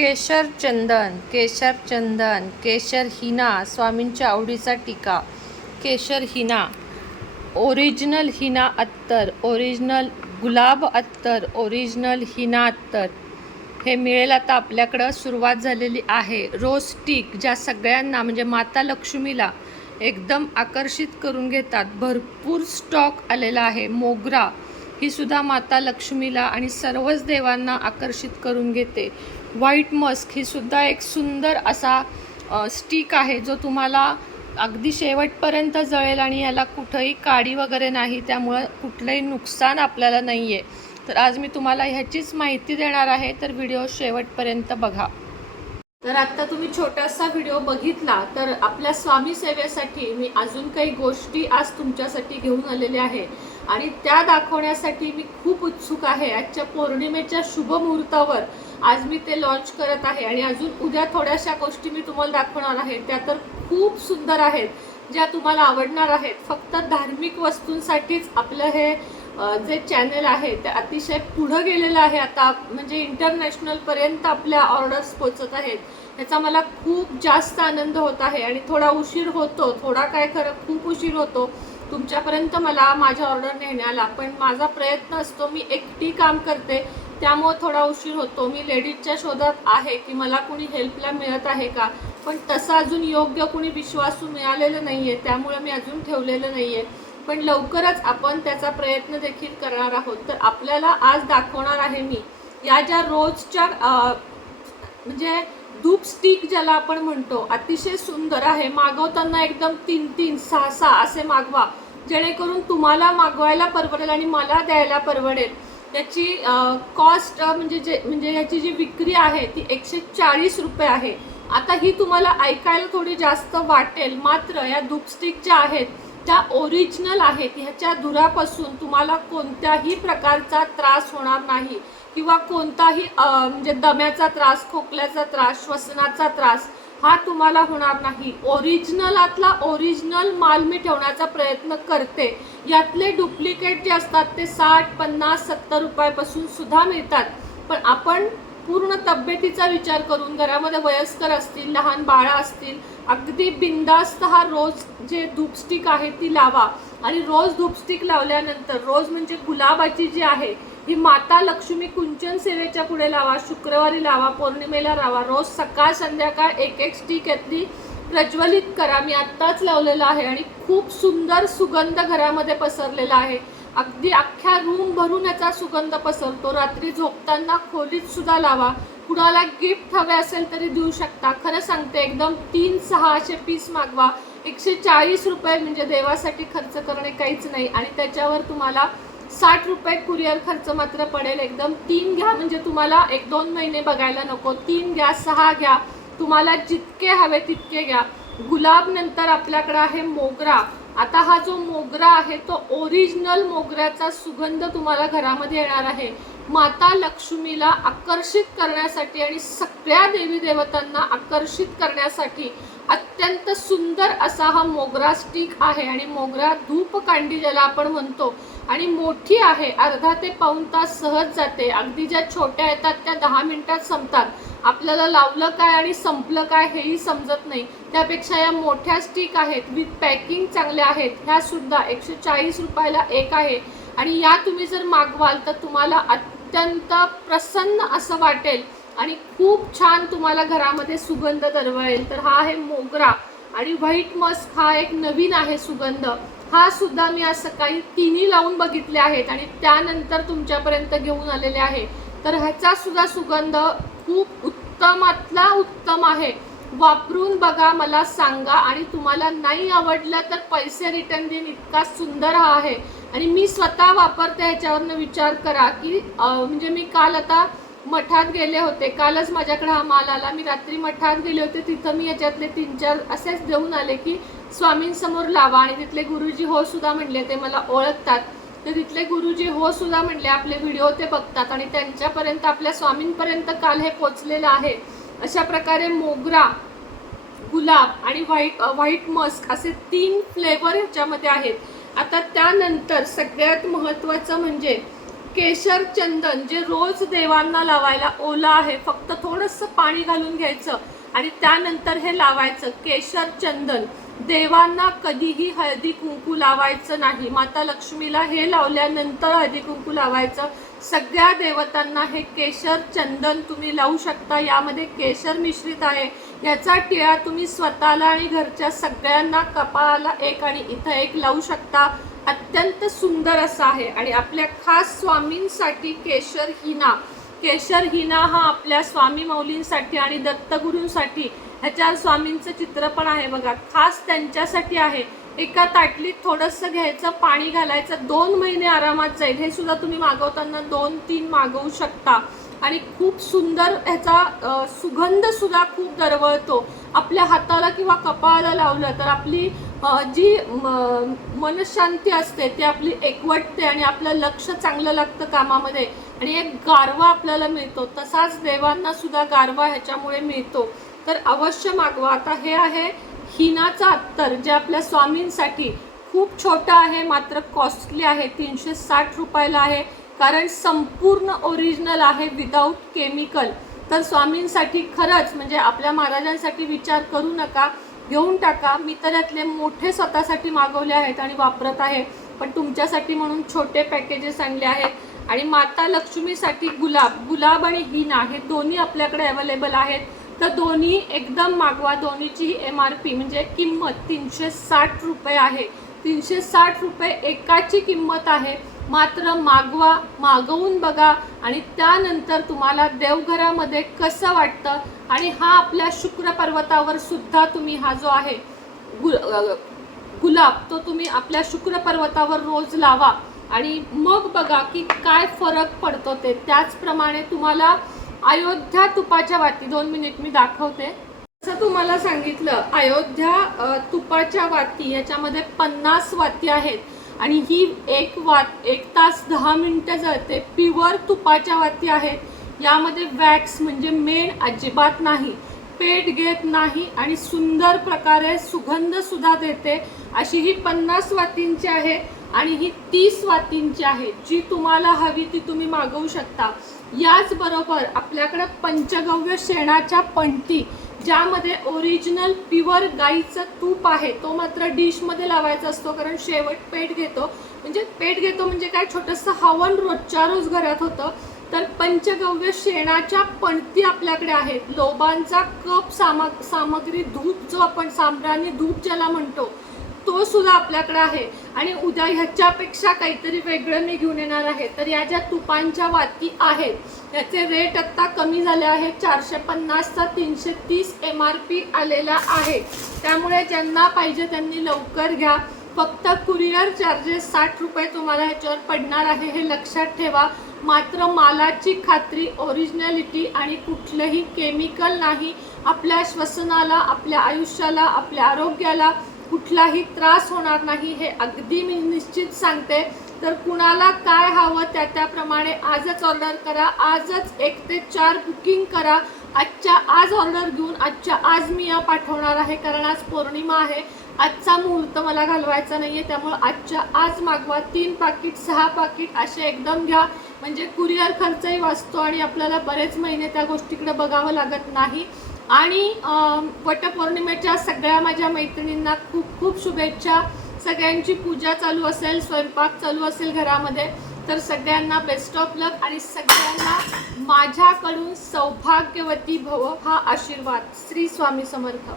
केशर चंदन केशर चंदन केशर हिना स्वामींच्या आवडीचा टीका. केशर हिना ओरिजिनल हिना अत्तर ओरिजिनल गुलाब अत्तर ओरिजिनल हिना अत्तर. हे मिळेल आता आपल्याकडं. सुरुवात झालेली आहे. रोज स्टिक ज्या सगळ्यांना म्हणजे माता लक्ष्मीला एकदम आकर्षित करून घेतात. भरपूर स्टॉक आलेला आहे. मोगरा ही सुद्धा माता लक्ष्मीला आणि सर्वच देवांना आकर्षित करून घेते. व्हाईट मस्क ही सुद्धा एक सुंदर असा स्टिक आहे जो तुम्हाला अगदी शेवटपर्यंत जळेल आणि याला कुठंही काडी वगैरे नाही त्यामुळं कुठलंही नुकसान आपल्याला नाही आहे तर आज मी तुम्हाला ह्याचीच माहिती देणार आहे तर व्हिडिओ शेवटपर्यंत बघा. तर आता तुम्ही छोटासा व्हिडिओ बघितला तर आपल्या स्वामी सेवेसाठी मी अजून काही गोष्टी आज तुमच्यासाठी घेऊन आलेले आहे. आणि त्या दाखवण्यासाठी मी खूप उत्सुक आहे. आजच्या पौर्णिमेच्या शुभ मुहूर्तावर आज मी ते लॉन्च करत आहे. आणि अजून उद्या थोड्याशा गोष्टी मी तुम्हाला दाखवणार आहे. त्या तर खूप सुंदर आहेत ज्या तुम्हाला आवडणार आहेत. फक्त धार्मिक वस्तूंसाठीच आपलं हे जे चॅनल आहे ते अतिशय पुढं गेलेलं आहे. आता म्हणजे इंटरनॅशनलपर्यंत आपल्या ऑर्डर्स पोचत आहेत. ह्याचा मला खूप जास्त आनंद होत आहे आणि थोडा उशीर होतो थोडा काय खरं खूप उशीर होतो तुमच्यापर्यंत मला माझ्या ऑर्डर नेण्याला. पण माझा प्रयत्न असतो मी एकटी काम करते त्यामुळं थोडा उशीर होतो. मी लेडीजच्या शोधात आहे की मला कुणी हेल्पला मिळत आहे का? पण तसं अजून योग्य कुणी विश्वासू मिळालेलं नाही आहे त्यामुळे मी अजून ठेवलेलं नाही आहे पण लवकरच आपण त्याचा प्रयत्न देखील करणार आहोत. तर आपल्याला आज दाखवणार आहे मी या ज्या रोजच्या म्हणजे धूप स्टिक ज्याला आपण म्हणतो अतिशय सुंदर आहे. मागवताना एकदम तीन तीन सहा सहा असे मागवा. जेणेकरून तुम्हाला मागवायला परवडेल आणि मला द्यायला परवडेल. याची कॉस्ट म्हणजे जे म्हणजे याची जी विक्री आहे ती एकशे चाळीस रुपये आहे. आता ही तुम्हाला ऐकायला थोडी जास्त वाटेल. मात्र या धूपस्टिक ज्या आहेत त्या ओरिजिनल आहेत ह्याच्या धुरापासून तुम्हाला कोणत्याही प्रकारचा त्रास होणार नाही. किंवा कोणताही म्हणजे दम्याचा त्रास खोकल्याचा त्रास श्वसनाचा त्रास हा तुम्हाला होणार नाही. ओरिजिनलातला ओरिजिनल माल मी ठेवण्याचा प्रयत्न करते. यातले डुप्लिकेट जे असतात ते साठ पन्नास सत्तर रुपयापासून सुद्धा मिळतात. पण आपण पूर्ण तब्येतीचा विचार करून घरामध्ये वयस्कर असतील लहान बाळा असतील अगदी बिंदास्त हा रोज जे धूपस्टिक आहे ती लावा. आणि रोज धूपस्टिक लावल्यानंतर रोज म्हणजे गुलाबाची जी आहे ही माता लक्ष्मी कुंचन सेवेच्या पुढे लावा शुक्रवारी लावा पौर्णिमेला लावा रोज सकाळ संध्याकाळ एक एक स्टिक यातली प्रज्वलित करा. मी आत्ताच लावलेलं आहे आणि खूप सुंदर सुगंध घरामध्ये पसरलेला आहे. अगदी अख्ख्या रूम भरून याचा सुगंध पसरतो. रात्री झोपताना खोलीत सुद्धा लावा. कुणाला गिफ्ट हवे असेल तरी देऊ शकता. खरं सांगते एकदम तीन सहा असे पीस मागवा. एकशे चाळीस रुपये म्हणजे देवासाठी खर्च करणे काहीच नाही आणि त्याच्यावर तुम्हाला साठ रुपये कुरिअर खर्च मात्र पडेल. एकदम तीन घ्या म्हणजे तुम्हाला एक दोन महिने बघायला नको. तीन घ्या सहा घ्या. तुम्हाला जितके हवे तितके घ्या. गुलाब नंतर आपल्याकडे आहे मोगरा. आता हा जो मोगरा आहे तो ओरिजिनल मोगऱ्याचा सुगंध तुम्हाला घरामध्ये येणार आहे. माता लक्ष्मीला आकर्षित करण्यासाठी आणि सगळ्या देवी देवतांना आकर्षित करण्यासाठी अत्यंत सुंदर असा हा मोगरा स्टिक आहे आणि मोगरा धूप कांडी ज्याला आपण म्हणतो आणि मोठी आहे अर्धा ते पाऊण तास सहज जाते. अगदी ज्या छोट्या येतात त्या दहा मिनिटात संपतात. आपल्याला लावलं काय आणि संपलं काय हेही समजत नाही. त्यापेक्षा या मोठ्या स्टिक आहेत विथ पॅकिंग चांगल्या आहेत ह्या सुद्धा एकशे चाळीस रुपयाला एक आहे. आणि या तुम्ही जर मागवाल तर तुम्हाला अत्यंत प्रसन्न असं वाटेल आणि खूप छान तुम्हाला घरामध्ये सुगंध दरवळेल. तर हा आहे मोगरा आणि व्हाईट मस्क हा एक नवीन आहे सुगंध. हा सुद्धा मी आज सकाळी तिन्ही लावून बघितले आहेत आणि त्यानंतर तुमच्यापर्यंत घेऊन आलेले आहे. तर ह्याचा सुद्धा सुगंध खूप उत्तमातला उत्तम आहे. वापरून बघा मला सांगा आणि तुम्हाला नाही आवडलं तर पैसे रिटर्न देईन इतका सुंदर हा आहे. आणि मी स्वतः वापरते ह्याच्यावरनं विचार करा की म्हणजे मी काल आता मठात गेले होते. कालच माझ्याकडे हा माल आला. मी रात्री मठात गेले होते. तिथं मी याच्यातले तीन चार असेच देऊन आले की स्वामींसमोर लावा आणि तिथले गुरुजी हो सुद्धा म्हणले ते मला ओळखतात. तर तिथले गुरुजी हो सुद्धा म्हणले आपले व्हिडिओ ते बघतात आणि त्यांच्यापर्यंत आपल्या स्वामींपर्यंत काल हे पोचलेलं आहे. अशा प्रकारे मोगरा गुलाब आणि व्हाईट व्हाईट मस्क असे तीन फ्लेवर ह्याच्यामध्ये आहेत. आता त्यानंतर सगळ्यात महत्त्वाचं म्हणजे केशर चंदन जे रोज देवांना लावायला ओला आहे फक्त थोडंसं पाणी घालून घ्यायचं आणि त्यानंतर हे लावायचं केशर चंदन. देवांना कधीही हळदी कुंकू लावायचं नाही. माता लक्ष्मीला हे लावल्यानंतर हळदी कुंकू लावायचं. सगळ्या देवतांना हे केशर चंदन तुम्ही लावू शकता. यामध्ये केशर मिश्रित आहे. याचा टिळा तुम्ही स्वतःला आणि घरच्या सगळ्यांना कपाळाला एक आणि इथं एक लावू शकता. अत्यंत सुंदर असं आहे. आणि आपल्या खास स्वामींसाठी केशर हिना. केशर हिना हा आपल्या स्वामी मौलींसाठी आणि दत्तगुरूंसाठी ह्याच्या स्वामींचं चित्र पण आहे बघा. खास त्यांच्यासाठी आहे. एका ताटलीत थोडंसं घ्यायचं पाणी घालायचं दोन महिने आरामात जाईल. हे सुद्धा तुम्ही मागवताना दोन तीन मागवू शकता. आणि खूप सुंदर ह्याचा सुगंधसुद्धा सुगंध सुद्धा खूप दरवळतो. आपल्या हाताला किंवा कपाळाला लावलं तर आपली जी म- मनशांती असते ती आपली एकवटते आणि आपलं लक्ष चांगलं लागतं कामामध्ये. आणि एक गारवा आपल्याला मिळतो तसाच देवांना सुद्धा गारवा ह्याच्यामुळे मिळतो. तर अवश्य मागवा. आता हे आहे हिनाचा अत्तर जे आपल्या स्वामींसाठी खूप छोटं आहे मात्र कॉस्टली आहे तीनशे साठ रुपयाला आहे. कारण संपूर्ण ओरिजिनल आहे विदाऊट केमिकल तर स्वामींसाठी खरंच म्हणजे आपल्या महाराजांसाठी विचार करू नका घेऊन टाका. मी तर यातले मोठे स्वतःसाठी मागवले आहेत आणि वापरत आहे. पण तुमच्यासाठी म्हणून छोटे पॅकेजेस आणले आहेत. आणि माता लक्ष्मीसाठी गुलाब गुलाब आणि हिना हे दोन्ही आपल्याकडे अवेलेबल आहेत. तर दोन्ही एकदम मागवा दोन्हीची एम आर पी म्हणजे किंमत तीनशे साठ रुपये आहे. तीनशे साठ रुपये एकाची किंमत आहे. मात्र मागवा मागवून बघा आणि त्यानंतर तुम्हाला देवघरामध्ये कसं वाटतं आणि हा आपल्या शुक्र पर्वतावर सुद्धा तुम्ही हा जो आहे गु गुलाब तो तुम्ही आपल्या शुक्र पर्वतावर रोज लावा. आणि मग बघा की काय फरक पडतो ते. त्याचप्रमाणे तुम्हाला अयोध्या तुपाच्या वाती दोन मिनिट मी दाखवते. जसं तुम्हाला सांगितलं अयोध्या तुपाच्या वाती याच्यामध्ये पन्नास वाती आहेत. आणि ही एक वात एक तास दहा मिनटं जळते. प्युअर तुपाच्या वाती आहेत. यामध्ये वॅक्स म्हणजे मेण अजिबात नाही. पेट घेत नाही आणि सुंदर प्रकारे सुगंधसुद्धा देते. अशी ही पन्नास वातींची आहे. आणि ही तीस वातींची आहे जी तुम्हाला हवी ती तुम्ही मागवू शकता. याचबरोबर आपल्याकडं पंचगव्य शेणाच्या पंटी ज्यामध्ये ओरिजिनल प्युअर गाईचं तूप आहे तो मात्र डिशमध्ये लावायचा असतो कारण शेवट पेट घेतो. म्हणजे पेट घेतो म्हणजे काय? छोटंसं हवन रोजच्या रोज घरात होतं. तर पंचगव्य शेणाच्या पणती आपल्याकडे आहेत. लोबांचा कप सामा सामग्री धूप जो आपण साम्राणी धूप ज्याला म्हणतो तो सुद्धा आपल्याकडे आहे. आणि उद्या ह्याच्यापेक्षा काहीतरी वेगळं मी घेऊन येणार आहे. तर या ज्या तुपांच्या वाती आहेत याचे रेट आत्ता कमी झाले आहेत चारशे पन्नासचा तीनशे तीस एम आर पी आलेला आहे. त्यामुळे ज्यांना पाहिजे त्यांनी लवकर घ्या. फक्त कुरिअर चार्जेस साठ रुपये तुम्हाला ह्याच्यावर पडणार आहे हे लक्षात ठेवा. मात्र मालाची खात्री ओरिजिनॅलिटी आणि कुठलंही केमिकल नाही आपल्या श्वसनाला आपल्या आयुष्याला आपल्या आरोग्याला. कुठलाही त्रास होणार नाही हे अगदी मी निश्चित सांगते. तर कुणाला काय हवं त्या त्याप्रमाणे आजच ऑर्डर करा. आजच एक ते चार बुकिंग करा. आजच्या आज ऑर्डर घेऊन आजच्या आज मी या पाठवणार आहे. कारण आज पौर्णिमा आहे. आजचा मुहूर्त मला घालवायचा नाही आहे त्यामुळे आजच्या आज मागवा. तीन पाकिट सहा पाकिट असे एकदम घ्या. म्हणजे कुरिअर खर्चही वाचतो आणि आपल्याला बरेच महिने त्या गोष्टीकडे बघावं लागत नाही. आणि वटपौर्णिमेच्या सगळ्या माझ्या मैत्रिणींना खूप खूप शुभेच्छा. सगळ्यांची पूजा चालू असेल स्वयंपाक चालू असेल घरामध्ये तर सगळ्यांना बेस्ट ऑफ लक आणि सगळ्यांना माझ्याकडून सौभाग्यवती भव हा आशीर्वाद. श्री स्वामी समर्थ.